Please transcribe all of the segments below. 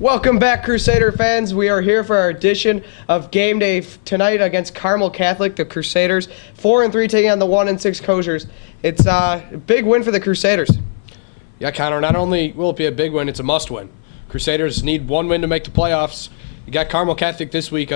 Welcome back, Crusader fans. We are here for our edition of Game Day tonight against Carmel Catholic, the Crusaders. 4-3 taking on the 1-6 Crusaders. It's a big win for the Crusaders. Yeah, Connor, not only will it be a big win, it's a must-win. Crusaders need one win to make the playoffs. You got Carmel Catholic this week,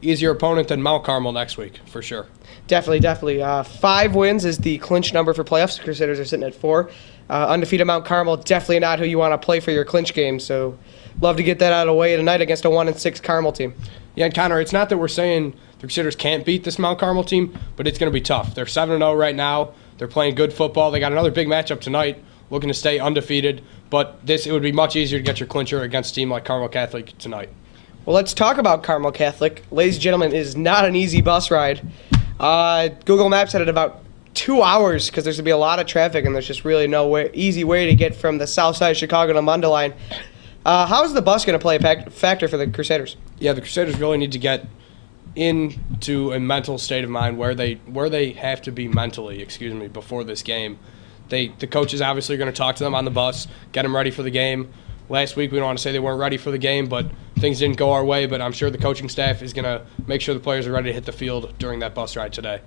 easier opponent than Mount Carmel next week, for sure. Definitely. 5 wins is the clinch number for playoffs. The Crusaders are sitting at 4. Undefeated Mount Carmel, definitely not who you want to play for your clinch game, so love to get that out of the way tonight against a 1-6 Carmel team. Yeah, and Connor, it's not that we're saying the Crusaders can't beat this Mount Carmel team, but it's going to be tough. They're 7-0 right now. They're playing good football. They got another big matchup tonight, looking to stay undefeated, but it would be much easier to get your clincher against a team like Carmel Catholic tonight. Well, let's talk about Carmel Catholic. Ladies and gentlemen, it is not an easy bus ride. Google Maps had it about 2 hours because there's going to be a lot of traffic, and there's just really no easy way to get from the south side of Chicago to Mundelein. How is the bus going to play a factor for the Crusaders? Yeah, the Crusaders really need to get into a mental state of mind where they have to be mentally, before this game. The coaches obviously are going to talk to them on the bus, get them ready for the game. Last week, we don't want to say they weren't ready for the game, but things didn't go our way. But I'm sure the coaching staff is going to make sure the players are ready to hit the field during that bus ride today.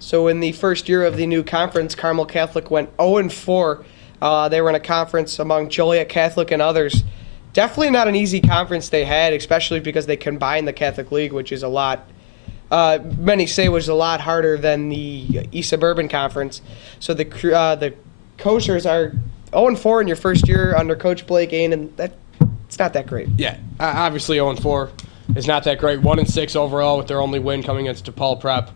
So in the first year of the new conference, Carmel Catholic went 0-4. They were in a conference among Joliet Catholic and others. Definitely not an easy conference they had, especially because they combined the Catholic League, which is a lot, many say was a lot harder than the East Suburban Conference. So the Crusaders are 0-4 in your first year under Coach Blake Ain, and it's not that great. Yeah, obviously 0-4 is not that great. 1-6 overall with their only win coming against DePaul Prep.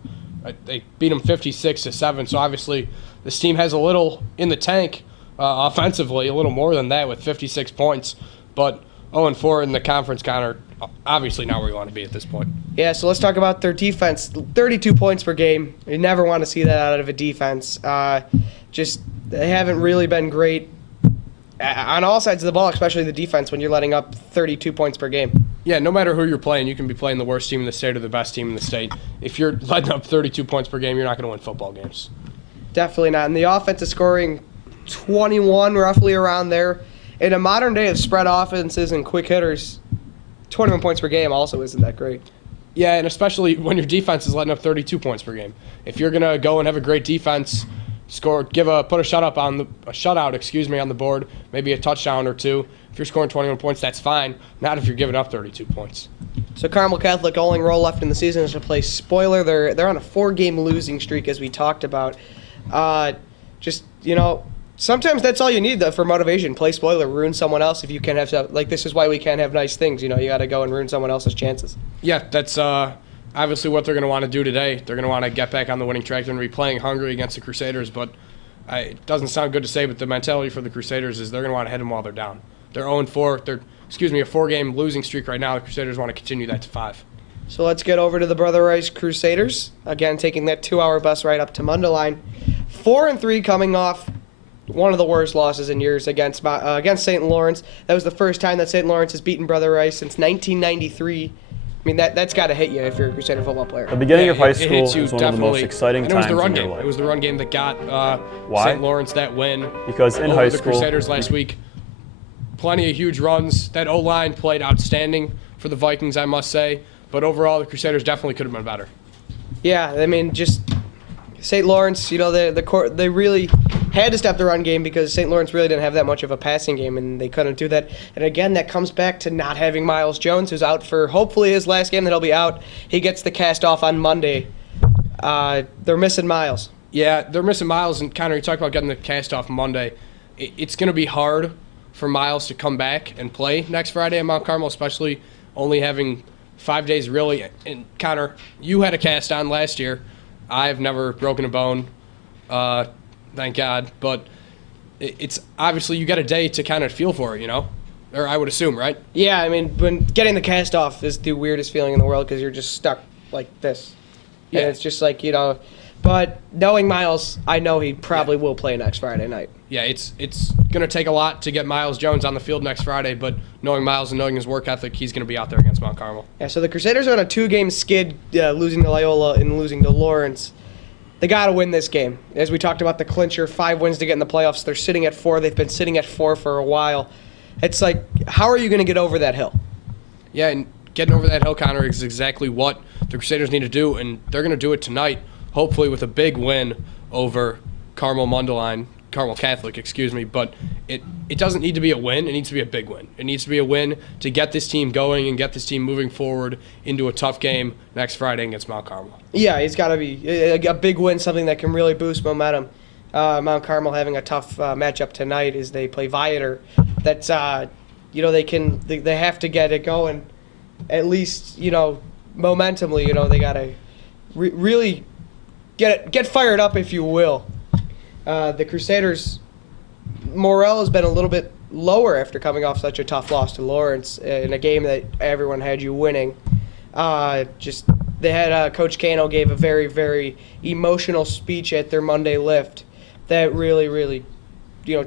They beat them 56-7, so obviously this team has a little in the tank offensively, a little more than that with 56 points. But 0-4 in the conference, Connor, obviously not where we want to be at this point. Yeah, so let's talk about their defense. 32 points per game. You never want to see that out of a defense. They haven't really been great on all sides of the ball, especially the defense, when you're letting up 32 points per game. Yeah, no matter who you're playing, you can be playing the worst team in the state or the best team in the state. If you're letting up 32 points per game, you're not going to win football games. Definitely not. And the offense is scoring 21, roughly around there. In a modern day of spread offenses and quick hitters, 21 points per game also isn't that great. Yeah, and especially when your defense is letting up 32 points per game. If you're going to go and have a great defense, put a shutout on the board, maybe a touchdown or two. If you're scoring 21 points, that's fine. Not if you're giving up 32 points. So Carmel Catholic, only role left in the season is to play spoiler. They're on a 4-game losing streak, as we talked about. Sometimes that's all you need for motivation. Play spoiler, ruin someone else. If you can't have stuff like this, is why we can't have nice things. You got to go and ruin someone else's chances. Yeah, that's obviously what they're going to want to do today. They're going to want to get back on the winning track. They're going to be playing hungry against the Crusaders, but it doesn't sound good to say, but the mentality for the Crusaders is they're going to want to hit them while they're down. They're 0-4. They're a 4-game losing streak right now. The Crusaders want to continue that to 5. So let's get over to the Brother Rice Crusaders. Again, taking that 2-hour bus ride up to Mundelein. 4-3 coming off one of the worst losses in years against St. Lawrence. That was the first time that St. Lawrence has beaten Brother Rice since 1993. I mean, that's got to hit you if you're a Crusader football player. The beginning of high school is was one of the most exciting times in your life. It was the run game that got St. Lawrence that win. Because in high the school, Crusaders last week, plenty of huge runs. That O-line played outstanding for the Vikings, I must say. But overall, the Crusaders definitely could have been better. Yeah, I mean, just St. Lawrence, they really had to stop the run game because St. Lawrence really didn't have that much of a passing game, and they couldn't do that. And again, that comes back to not having Miles Jones, who's out for hopefully his last game that he'll be out. He gets the cast off on Monday. They're missing Miles. Yeah, they're missing Miles, and Connor, you talked about getting the cast off Monday. It's going to be hard for Miles to come back and play next Friday at Mount Carmel, especially only having 5 days really. And Connor, you had a cast on last year. I've never broken a bone, thank God. But it's obviously you got a day to kind of feel for it, or I would assume, right? Yeah, I mean, when getting the cast off is the weirdest feeling in the world because you're just stuck like this. Yeah. And it's just like, but knowing Miles, I know he probably will play next Friday night. Yeah, it's going to take a lot to get Miles Jones on the field next Friday, but knowing Miles and knowing his work ethic, he's going to be out there against Mount Carmel. Yeah, so the Crusaders are on a 2-game skid, losing to Loyola and losing to Lawrence. They got to win this game. As we talked about the clincher, 5 wins to get in the playoffs. They're sitting at 4. They've been sitting at 4 for a while. It's like, how are you going to get over that hill? Yeah, and getting over that hill, Connor, is exactly what the Crusaders need to do, and they're going to do it tonight, hopefully with a big win over Carmel Catholic, but it doesn't need to be a win. It needs to be a big win. It needs to be a win to get this team going and get this team moving forward into a tough game next Friday against Mount Carmel. Yeah, it's got to be a big win, something that can really boost momentum. Mount Carmel having a tough matchup tonight as they play Viator. That's they have to get it going, at least momentumly. They got to really get fired up, if you will. The Crusaders' morale has been a little bit lower after coming off such a tough loss to Lawrence in a game that everyone had you winning. They had Coach Cano gave a very, very emotional speech at their Monday lift that really, really,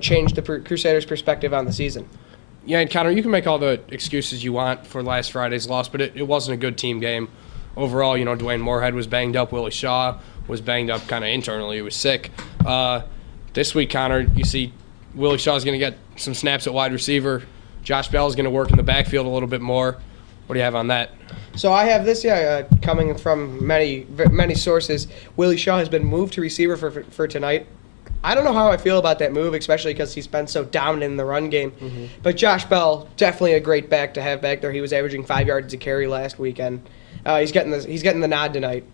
changed the Crusaders' perspective on the season. Yeah, and Connor, you can make all the excuses you want for last Friday's loss, but it wasn't a good team game. Overall, Dwayne Moorhead was banged up. Willie Shaw was banged up kind of internally. He was sick. This week, Connor, you see Willie Shaw's going to get some snaps at wide receiver. Josh Bell is going to work in the backfield a little bit more. What do you have on that? So I have this, coming from many sources. Willie Shaw has been moved to receiver for tonight. I don't know how I feel about that move, especially because he's been so dominant in the run game. Mm-hmm. But Josh Bell, definitely a great back to have back there. He was averaging 5 yards a carry last weekend. He's getting the nod tonight.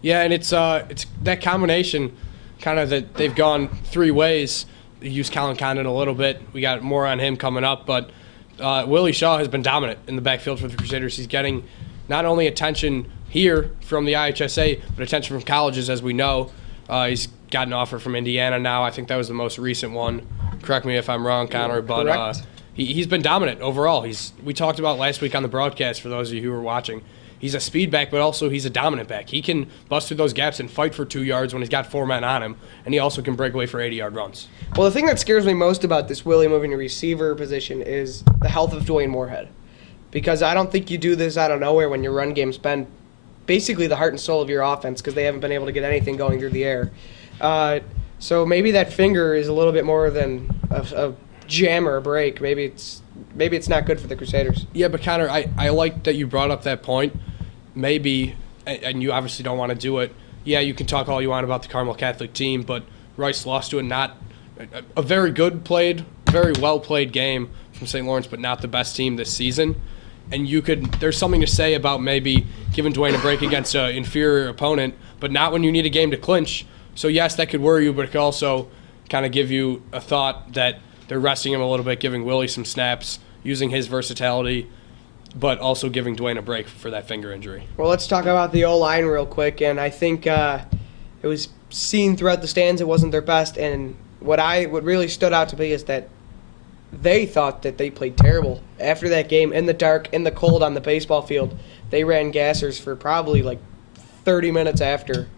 Yeah, and it's that combination, kind of that they've gone three ways. They used Colin Condon a little bit. We got more on him coming up, but Willie Shaw has been dominant in the backfield for the Crusaders. He's getting not only attention here from the IHSA, but attention from colleges, as we know. He's got an offer from Indiana now. I think that was the most recent one. Correct me if I'm wrong, Connor, but he's been dominant overall. We talked about last week on the broadcast, for those of you who were watching. He's a speed back, but also he's a dominant back. He can bust through those gaps and fight for 2 yards when he's got 4 men on him, and he also can break away for 80-yard runs. Well, the thing that scares me most about this Willie moving to receiver position is the health of Dwayne Moorhead, because I don't think you do this out of nowhere when your run game's been basically the heart and soul of your offense, because they haven't been able to get anything going through the air. So maybe that finger is a little bit more than a jam or a break. Maybe it's not good for the Crusaders. Yeah, but Connor, I like that you brought up that point. Maybe, and you obviously don't want to do it. Yeah, you can talk all you want about the Carmel Catholic team, but Rice lost to a very very well played game from St. Lawrence, but not the best team this season. And there's something to say about maybe giving Dwayne a break against an inferior opponent, but not when you need a game to clinch. So yes, that could worry you, but it could also kind of give you a thought that they're resting him a little bit, giving Willie some snaps, using his versatility, but also giving Dwayne a break for that finger injury. Well, let's talk about the O-line real quick, and I think it was seen throughout the stands it wasn't their best, and what really stood out to me is that they thought that they played terrible. After that game, in the dark, in the cold on the baseball field, they ran gassers for probably like 30 minutes after,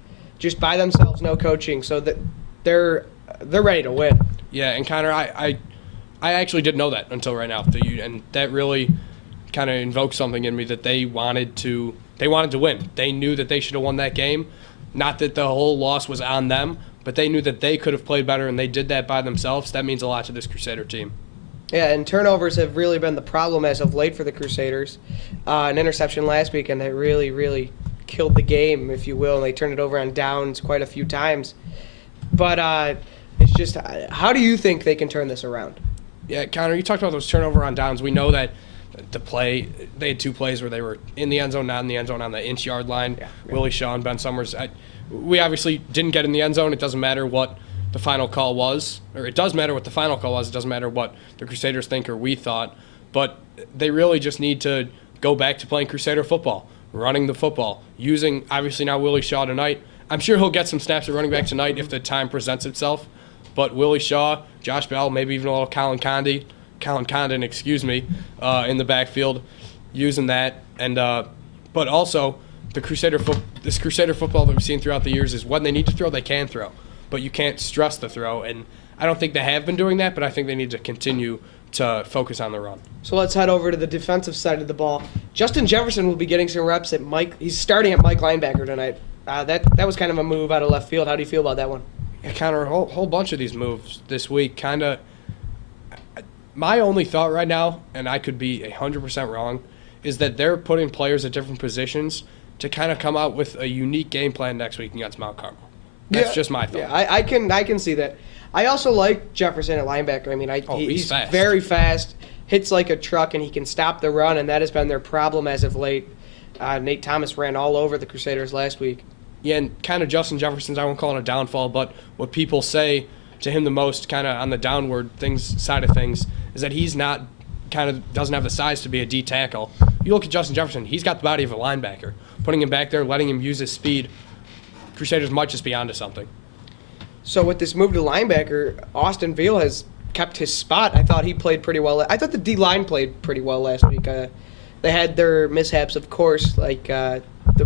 just by themselves, no coaching, so that they're ready to win. Yeah, and Connor, I actually didn't know that until right now, and that really kind of invoked something in me that they wanted to win. They knew that they should have won that game. Not that the whole loss was on them, but they knew that they could have played better, and they did that by themselves. That means a lot to this Crusader team. Yeah, and turnovers have really been the problem as of late for the Crusaders. An interception last weekend that really, really killed the game, if you will, and they turned it over on downs quite a few times. But it's just, how do you think they can turn this around? Yeah, Connor, you talked about those turnover on downs. We know that they had 2 plays where they were in the end zone, not in the end zone, on the inch-yard line. Yeah. Willie Shaw and Ben Summers. We obviously didn't get in the end zone. It doesn't matter what the final call was, or it does matter what the final call was. It doesn't matter what the Crusaders think or we thought. But they really just need to go back to playing Crusader football, running the football, using, obviously now Willie Shaw tonight. I'm sure he'll get some snaps at running back tonight if the time presents itself. But Willie Shaw, Josh Bell, maybe even a little Colin Condon, in the backfield, using that. And but also, this Crusader football that we've seen throughout the years is when they need to throw, they can throw. But you can't stress the throw. And I don't think they have been doing that, but I think they need to continue to focus on the run. So let's head over to the defensive side of the ball. Justin Jefferson will be getting some reps at Mike. He's starting at Mike linebacker tonight. That was kind of a move out of left field. How do you feel about that one? Yeah, Connor, a whole bunch of these moves this week kind of My only thought right now, and I could be 100% wrong, is that they're putting players at different positions to kind of come out with a unique game plan next week against Mount Carmel. That's just my thought. Yeah, I can see that. I also like Jefferson at linebacker. I mean, he's fast. Very fast, hits like a truck, and he can stop the run, and that has been their problem as of late. Nate Thomas ran all over the Crusaders last week. Yeah, and kind of Justin Jefferson's, I won't call it a downfall, but what people say to him the most kind of on the downward side of things is that he's not doesn't have the size to be a D tackle. You look at Justin Jefferson, he's got the body of a linebacker. Putting him back there, letting him use his speed, Crusaders might just be onto something. So with this move to linebacker, Austin Veal has kept his spot. I thought he played pretty well. I thought the D-line played pretty well last week. They had their mishaps, of course, like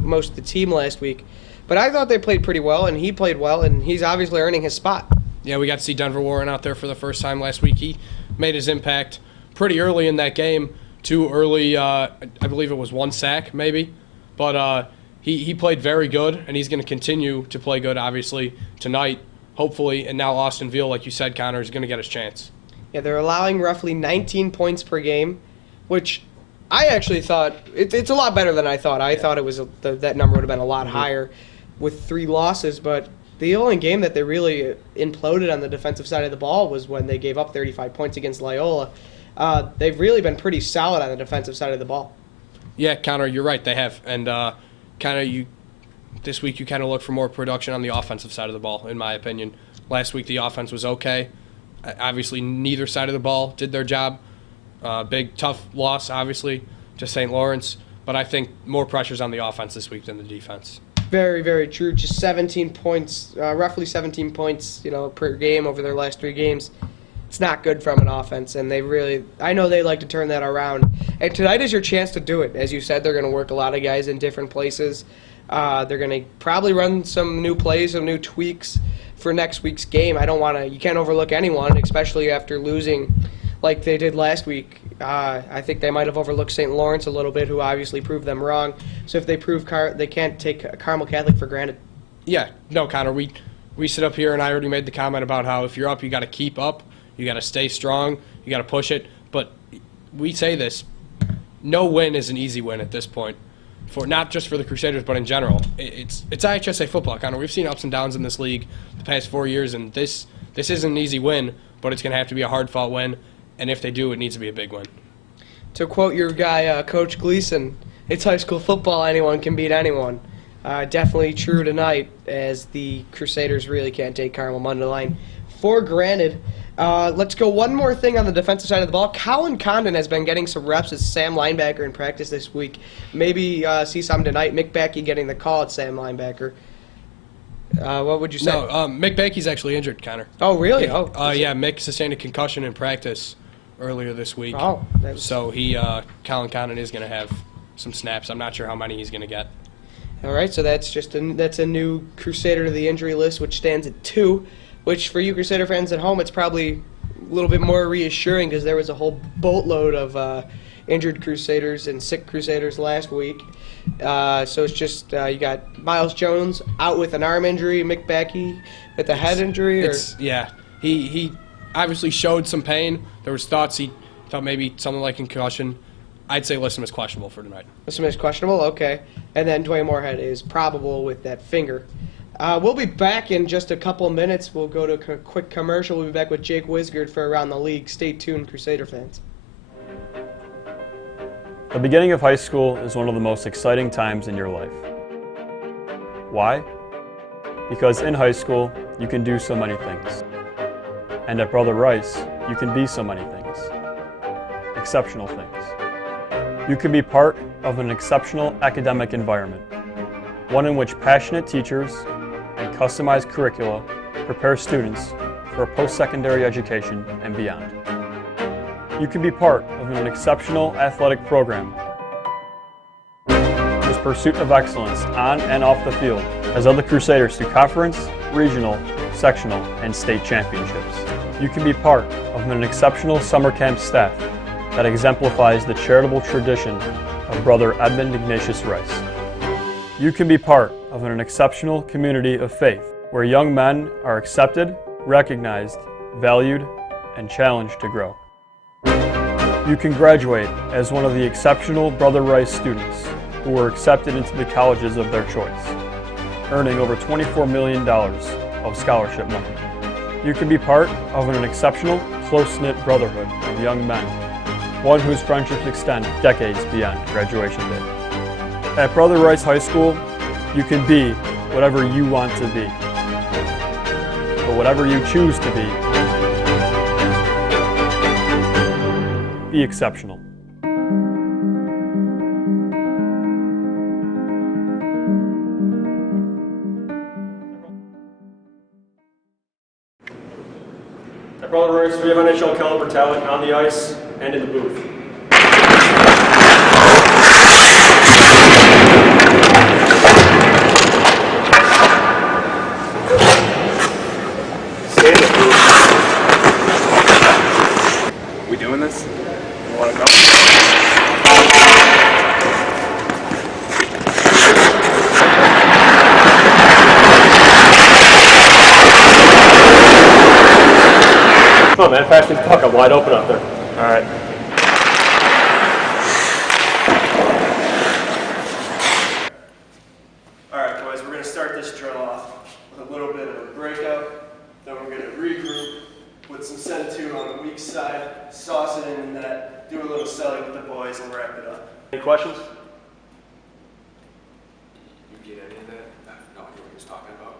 most of the team last week. But I thought they played pretty well, and he played well, and he's obviously earning his spot. Yeah, we got to see Denver Warren out there for the first time last week. He made his impact pretty early in that game. Too early, I believe it was 1 sack maybe. But he played very good, and he's going to continue to play good, obviously, tonight, hopefully. And now Austin Veal, like you said, Connor, is going to get his chance. Yeah, they're allowing roughly 19 points per game, which I actually thought it's a lot better than I thought. I thought it was that number would have been a lot higher with 3 losses, but the only game that they really imploded on the defensive side of the ball was when they gave up 35 points against Loyola. They've really been pretty solid on the defensive side of the ball. Yeah, Connor, you're right. They have, and this week you kind of look for more production on the offensive side of the ball, in my opinion. Last week the offense was okay. Obviously, neither side of the ball did their job. Big, tough loss, obviously, to St. Lawrence. But I think more pressure's on the offense this week than the defense. Very, very true. Just 17 points, roughly 17 points, per game over their last 3 games. It's not good from an offense, and I know they like to turn that around. And tonight is your chance to do it. As you said, they're going to work a lot of guys in different places. They're going to probably run some new plays, some new tweaks for next week's game. You can't overlook anyone, especially after losing like they did last week. I think they might have overlooked St. Lawrence a little bit, who obviously proved them wrong. So if they prove they can't take Carmel Catholic for granted. Yeah, no, Connor, we sit up here, and I already made the comment about how if you're up, you got to keep up. You got to stay strong. You got to push it. But we say this, no win is an easy win at this point, for not just for the Crusaders, but in general. It's IHSA football, Connor. We've seen ups and downs in this league the past 4 years, and this isn't an easy win, but it's going to have to be a hard-fought win. And if they do, it needs to be a big win. To quote your guy, Coach Gleason, it's high school football. Anyone can beat anyone. Definitely true tonight, as the Crusaders really can't take Carmel Monday line for granted. Let's go one more thing on the defensive side of the ball. Colin Condon has been getting some reps as Sam linebacker in practice this week. Maybe see some tonight. Mick Backey getting the call at Sam linebacker. What would you say? No, Mick Backey's actually injured, Connor. Oh, really? Yeah, Mick sustained a concussion in practice earlier this week. Oh. So Colin Condon is going to have some snaps. I'm not sure how many he's going to get. All right, so that's a new Crusader to the injury list, which stands at 2. Which for you Crusader fans at home, it's probably a little bit more reassuring because there was a whole boatload of injured Crusaders and sick Crusaders last week. So it's just you got Miles Jones out with an arm injury, Mick Backey with a head injury. He obviously showed some pain. There was thoughts he thought maybe something like concussion. I'd say Lissam is questionable for tonight. Lissam is questionable, okay. And then Dwayne Moorhead is probable with that finger. We'll be back in just a couple minutes. We'll go to a quick commercial. We'll be back with Jake Wisgard for Around the League. Stay tuned, Crusader fans. The beginning of high school is one of the most exciting times in your life. Why? Because in high school, you can do so many things. And at Brother Rice, you can be so many things. Exceptional things. You can be part of an exceptional academic environment, one in which passionate teachers and customized curricula prepare students for a post-secondary education and beyond. You can be part of an exceptional athletic program whose pursuit of excellence on and off the field has led the Crusaders to conference, regional, sectional, and state championships. You can be part of an exceptional summer camp staff that exemplifies the charitable tradition of Brother Edmund Ignatius Rice. You can be part of an exceptional community of faith where young men are accepted, recognized, valued, and challenged to grow. You can graduate as one of the exceptional Brother Rice students who were accepted into the colleges of their choice, earning over $24 million of scholarship money. You can be part of an exceptional, close-knit brotherhood of young men, one whose friendships extend decades beyond graduation day. At Brother Rice High School, you can be whatever you want to be. But whatever you choose to be exceptional. At Brother Rice, we have NHL caliber talent on the ice and in the booth. Stay in the booth. We doing this? You want to go? Come on, man, pass me the puck. I'm wide open up there. All right. All right, boys, we're going to start this drill off with a little bit of a breakout. Then we're going to regroup with some send two on the weak side, sauce it in net, do a little selling with the boys, and wrap it up. Any questions? You get any of that? I have no idea what he was talking about.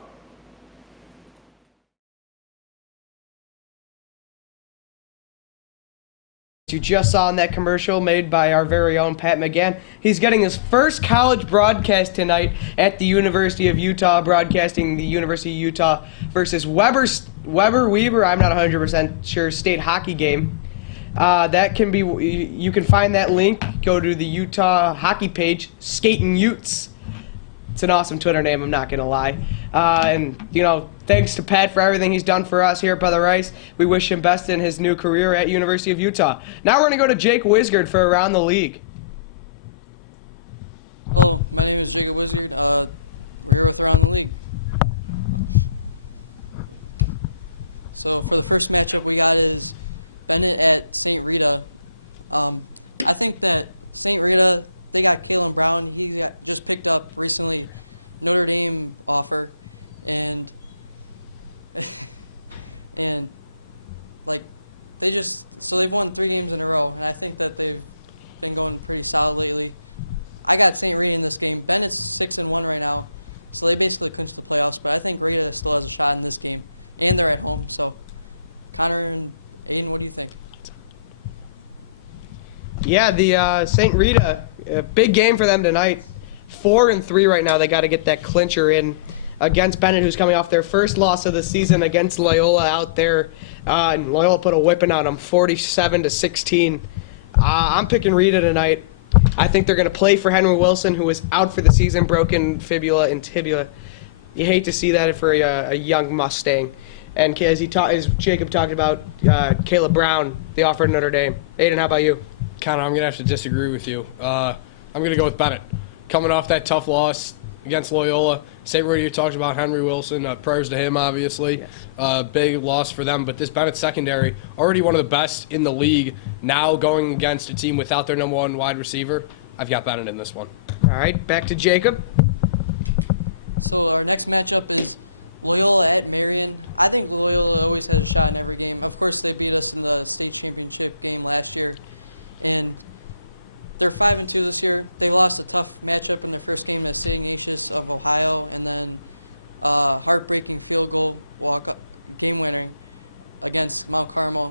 You just saw in that commercial made by our very own Pat McGann. He's getting his first college broadcast tonight at the University of Utah, broadcasting the University of Utah versus Weber, I'm not 100% sure, state hockey game. That can be, you can find that link, go to the Utah hockey page, Skatin' Utes. It's an awesome Twitter name, I'm not going to lie. And, you know, thanks to Pat for everything he's done for us here at Brother Rice. We wish him best in his new career at University of Utah. Now we're going to go to Jake Wisgard for Around the League. Hello, my name is Jake Wizard, Around the League. So for the first matchup we got is Bennett at St. Rita. I think that St. Rita, they got Caleb Brown. He just picked up recently Notre Dame offer, and like they've won 3 games in a row, and I think that they've been going pretty solid lately. I got St. Rita in this game. Bennett's 6-1 right now, so they basically clinched the playoffs. But I think Rita still has a shot in this game, and they're at home. So, Connor and Aiden, what do you think? Yeah, the St. Rita, big game for them tonight. 4-3 right now. They got to get that clincher in against Bennett, who's coming off their first loss of the season against Loyola out there. And Loyola put a whipping on them, 47-16. I'm picking Rita tonight. I think they're going to play for Henry Wilson, who is out for the season, broken fibula and tibia. You hate to see that for a young Mustang. And as Jacob talked about, Caleb Brown, they offered Notre Dame. Aiden, how about you? Connor, I'm going to have to disagree with you. I'm going to go with Bennett. Coming off that tough loss against Loyola, St. Rita, you talked about Henry Wilson. Prayers to him, obviously. Yes. Big loss for them. But this Bennett secondary, already one of the best in the league, now going against a team without their number one wide receiver. I've got Bennett in this one. All right, back to Jacob. So our next matchup is Loyola at Marion. I think Loyola always had a shot in every game. Of course, they beat us in the state championship game last year. And they're 5-2 this year. They lost a tough matchup in their first game at St. Ignatius of Ohio, and then heartbreaking field goal game winner against Mount Carmel.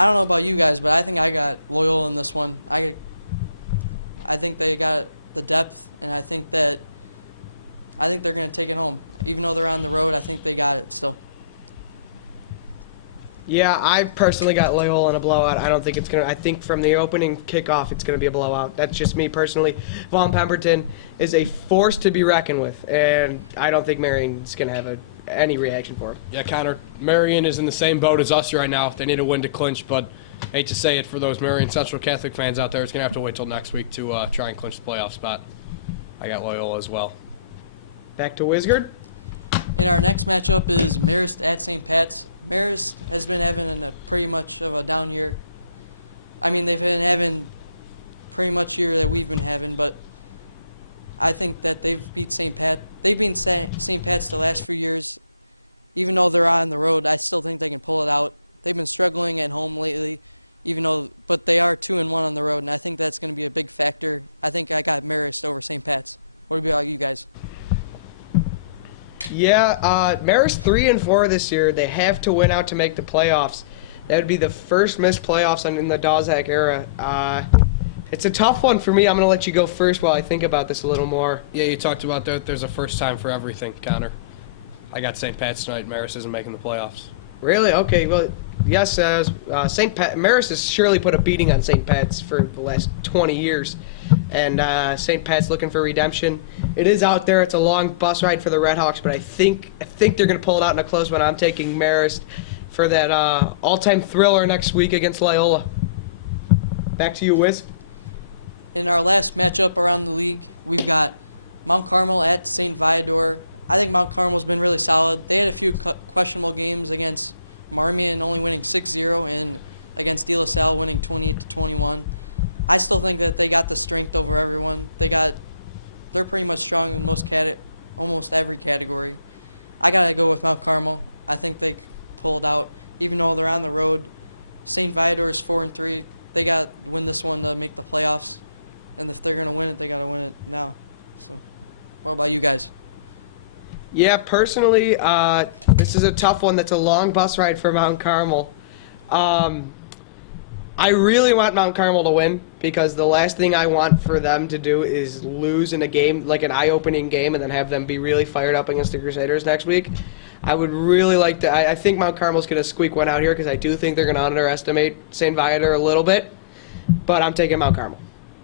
I don't know about you guys, but I think I got Loyola in this one. I think they got the depth, and I think they're going to take it home. Even though they're on the road, I think they got it. So. Yeah, I personally got Loyola in a blowout. I don't think it's going to – I think from the opening kickoff it's going to be a blowout. That's just me personally. Vaughn Pemberton is a force to be reckoned with, and I don't think Marion's going to have any reaction for him. Yeah, Connor, Marion is in the same boat as us right now. They need a win to clinch, but hate to say it for those Marion Central Catholic fans out there, it's going to have to wait till next week to try and clinch the playoff spot. I got Loyola as well. Back to Wisgard. And our next matchup is Maris at St. Pat's. Maris has been having pretty much of a down year I mean, they've been having pretty much year that we've been having, but I think that they beat St. Pat. They beat St. Pat's the last few years. Even though they don't have a real good season, they've been struggling and only if they are teams on cold, I think that's going to be a big factor. I think I've got Mariners here sometimes. Yeah, Maris 3-4 this year. They have to win out to make the playoffs. That would be the first missed playoffs in the Dawzak era. It's a tough one for me. I'm going to let you go first while I think about this a little more. Yeah, you talked about that. There's a first time for everything, Connor. I got St. Pat's tonight. Maris isn't making the playoffs. Really? Okay. Well, yes. St. Pat Maris has surely put a beating on St. Pat's for the last 20 years, and St. Pat's looking for redemption. It is out there. It's a long bus ride for the Redhawks, but I think they're going to pull it out in a close one. I'm taking Maris for that all-time thriller next week against Loyola. Back to you, Wiz. In our last matchup around the league, we got Mount Carmel at St. Vidor. I think Mount Carmel's been really solid. They had a few questionable games against Norman only winning 6-0 and against De La Salle winning 20-21. I still think that they got the strength over everyone. They're pretty much strong in almost every category. I gotta go with Mount Carmel. I think they pulled out, even though they're on the road. St. Vidor is 4-3. They gotta win this one to make the playoffs. And if they're gonna win it, they gotta win it. You know. What about you guys? Yeah, personally, this is a tough one. That's a long bus ride for Mount Carmel. I really want Mount Carmel to win because the last thing I want for them to do is lose in a game, like an eye-opening game, and then have them be really fired up against the Crusaders next week. I would really like to. I think Mount Carmel's going to squeak one out here because I do think they're going to underestimate St. Viator a little bit, but I'm taking Mount Carmel.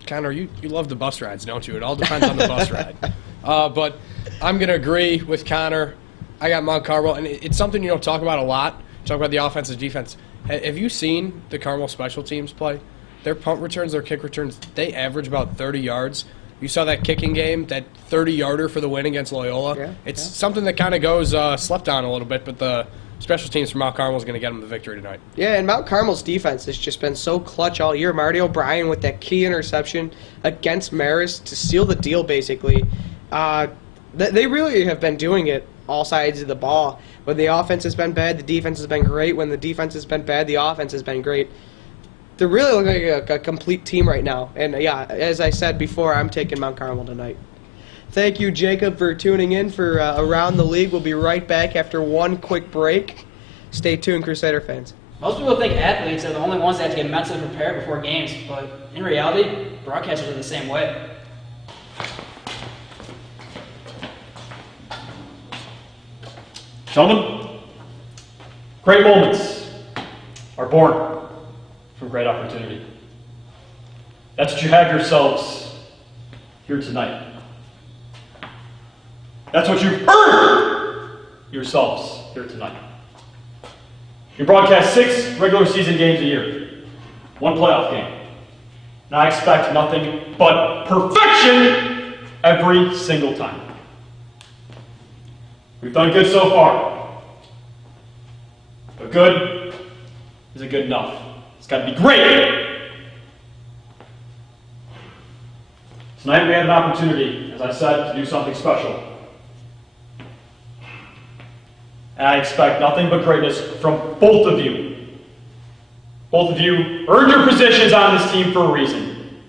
Connor, you love the bus rides, don't you? It all depends on the bus ride. But I'm going to agree with Connor. I got Mount Carmel, and it's something you don't talk about a lot. Talk about the offense and defense. Have you seen the Carmel special teams play? Their punt returns, their kick returns, they average about 30 yards. You saw that kicking game, that 30-yarder for the win against Loyola. Yeah, it's something that kind of goes slept on a little bit, but the special teams from Mount Carmel is going to get them the victory tonight. Yeah, and Mount Carmel's defense has just been so clutch all year. Marty O'Brien with that key interception against Maris to seal the deal, basically. They really have been doing it all sides of the ball. When the offense has been bad, the defense has been great. When the defense has been bad, the offense has been great. They really look like a complete team right now. And, yeah, as I said before, I'm taking Mount Carmel tonight. Thank you, Jacob, for tuning in for Around the League. We'll be right back after one quick break. Stay tuned, Crusader fans. Most people think athletes are the only ones that have to get mentally prepared before games, but in reality, broadcasters are the same way. Gentlemen, great moments are born from great opportunity. That's what you have yourselves here tonight. That's what you've earned yourselves here tonight. You broadcast 6 regular season games a year, 1 playoff game. And I expect nothing but perfection every single time. We've done good so far. But good isn't good enough. It's got to be great. Tonight we have an opportunity, as I said, to do something special. And I expect nothing but greatness from both of you. Both of you earned your positions on this team for a reason.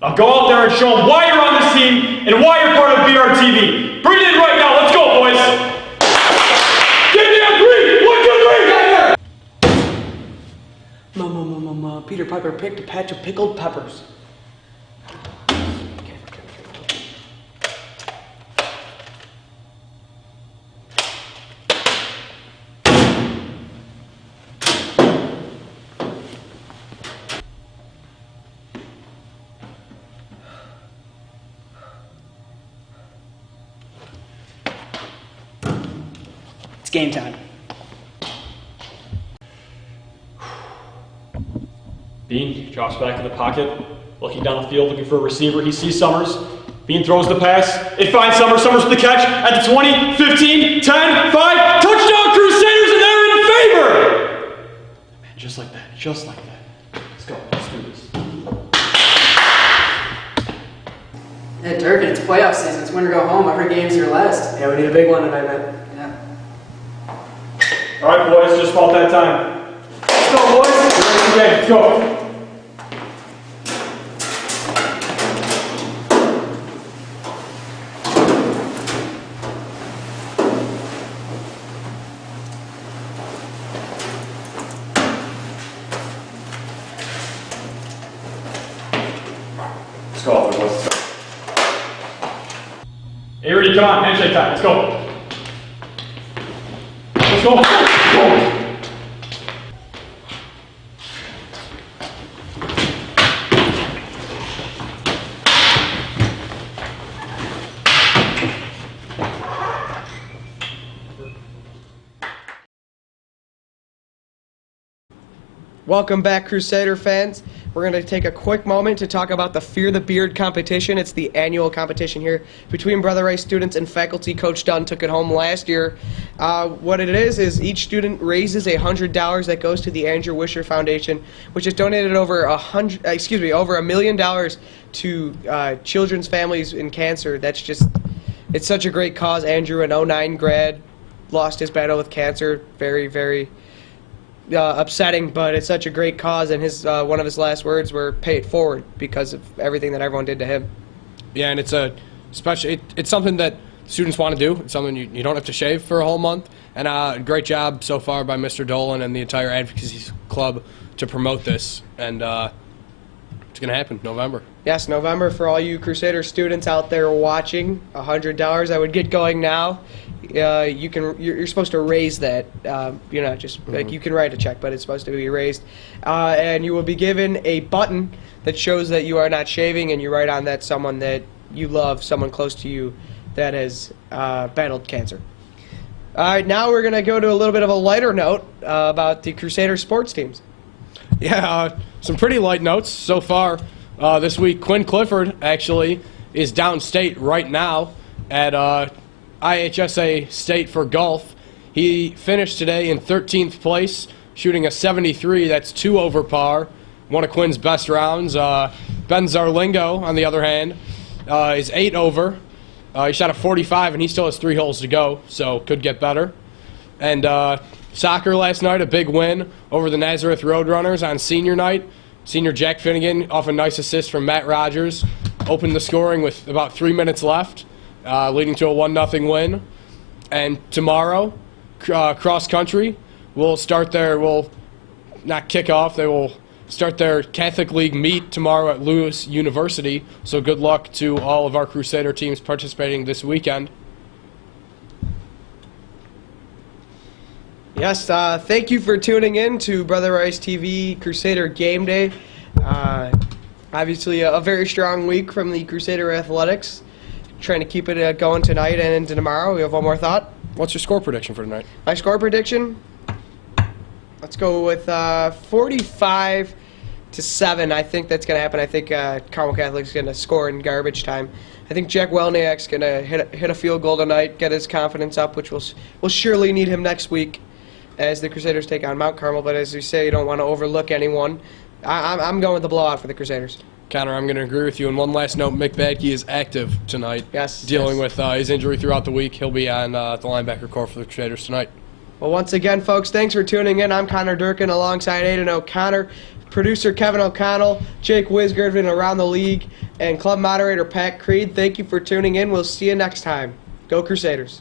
Now go out there and show them why you're on this team and why you're part of BRTV. Bring it in right now. Let's go, boys. Give me a 3. 1, 2, 3. Peter Piper picked a patch of pickled peppers. It's game time. Bean drops back in the pocket, looking down the field, looking for a receiver. He sees Summers. Bean throws the pass. It finds Summers. Summers with the catch at the 20, 15, 10, 5. Touchdown, Crusaders, and they're in favor! Man, just like that. Just like that. Let's go. Let's do this. playoff season. It's win or go home. Every game's your last. Yeah, we need a big one tonight, man. Yeah. All right, boys, just about that time. Let's go, boys. Let's go. Let's go, boys. Avery, come on, handshake time. Let's go. Let's go. Let's go. Welcome back, Crusader fans. We're going to take a quick moment to talk about the Fear the Beard competition. It's the annual competition here between Brother Rice students and faculty. Coach Dunn took it home last year. What it is each student raises $100 that goes to the Andrew Wisher Foundation, which has donated over $1 million to children's families in cancer. It's such a great cause. Andrew, an 09 grad, lost his battle with cancer. Very, very upsetting, but it's such a great cause, and his one of his last words were "pay it forward" because of everything that everyone did to him. Yeah, and it's it's something that students want to do. It's something you don't have to shave for a whole month. And great job so far by Mr. Dolan and the entire advocacy club to promote this. And it's going to happen November. Yes, November for all you Crusader students out there watching. $100. I would get going now. You're supposed to raise that. You're not just like you can write a check, but it's supposed to be raised, and you will be given a button that shows that you are not shaving, and you write on that someone that you love, someone close to you that has battled cancer. All right, now we're gonna go to a little bit of a lighter note about the Crusader sports teams. Yeah, some pretty light notes so far this week. Quinn Clifford actually is downstate right now at IHSA State for golf. He finished today in 13th place, shooting a 73. That's 2 over par. One of Quinn's best rounds. Ben Zarlingo, on the other hand, is 8 over. He shot a 45, and he still has 3 holes to go, so could get better. And soccer last night, a big win over the Nazareth Roadrunners on senior night. Senior Jack Finnegan, off a nice assist from Matt Rogers, opened the scoring with about 3 minutes left, leading to a 1-0 win. And tomorrow, cross country will start will not kick off, they will start their Catholic League meet tomorrow at Lewis University. So good luck to all of our Crusader teams participating this weekend. Yes, thank you for tuning in to Brother Rice TV Crusader Game Day. Obviously, a very strong week from the Crusader Athletics. Trying to keep it going tonight and into tomorrow. We have one more thought. What's your score prediction for tonight? My score prediction? Let's go with 45-7. I think that's going to happen. I think Carmel Catholic's going to score in garbage time. I think Jack Welniak's going to hit a field goal tonight, get his confidence up, which will surely need him next week as the Crusaders take on Mount Carmel. But as you say, you don't want to overlook anyone. I'm going with the blowout for the Crusaders. Connor, I'm going to agree with you. And one last note, Mick Badke is active tonight. Yes. Dealing with his injury throughout the week. He'll be on the linebacker corps for the Crusaders tonight. Well, once again, folks, thanks for tuning in. I'm Connor Durkin alongside Aiden O'Connor, producer Kevin O'Connell, Jake Wisgerdman around the league, and club moderator Pat Creed. Thank you for tuning in. We'll see you next time. Go Crusaders.